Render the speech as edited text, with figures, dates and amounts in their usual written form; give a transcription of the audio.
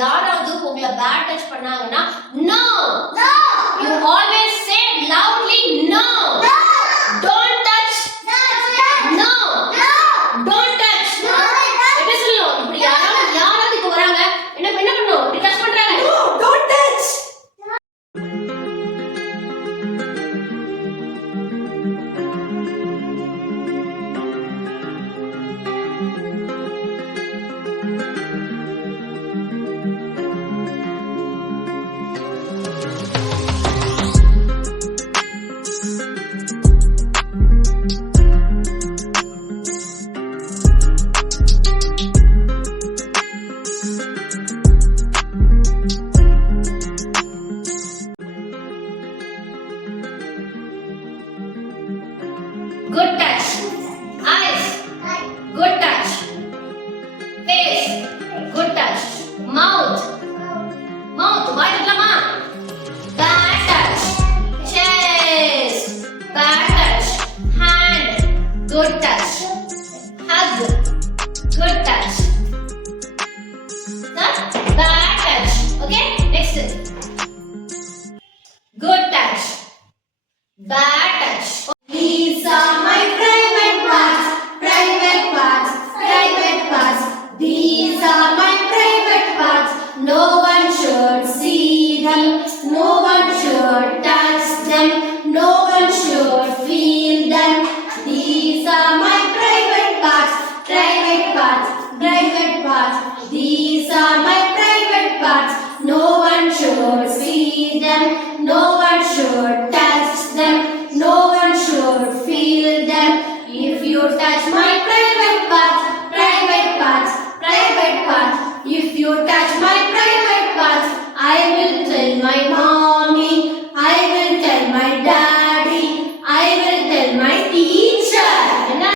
யாராவது உங்களை bad touch பண்ணாங்கன்னா no you always say loudly no don't touch no don't touch என்ன சொல்லணும் இப்படி யாராவது இப்ப வராங்க என்ன பண்ணணும் இப்படி டச் பண்றாங்க no don't touch Good touch. Eyes. Good touch. Face. Good touch. Mouth. Why lama? Bad touch. Chest. Bad touch. Hand. Good touch. Hug. Good touch. Bad touch. Okay? Next. Good touch. Bad touch. These are my private parts. These are my private parts. No one should see them. No one should touch them. No one should feel them. These are my private parts. These are my private parts. No one should see them. No one should touch them. No one should feel them. If you touch my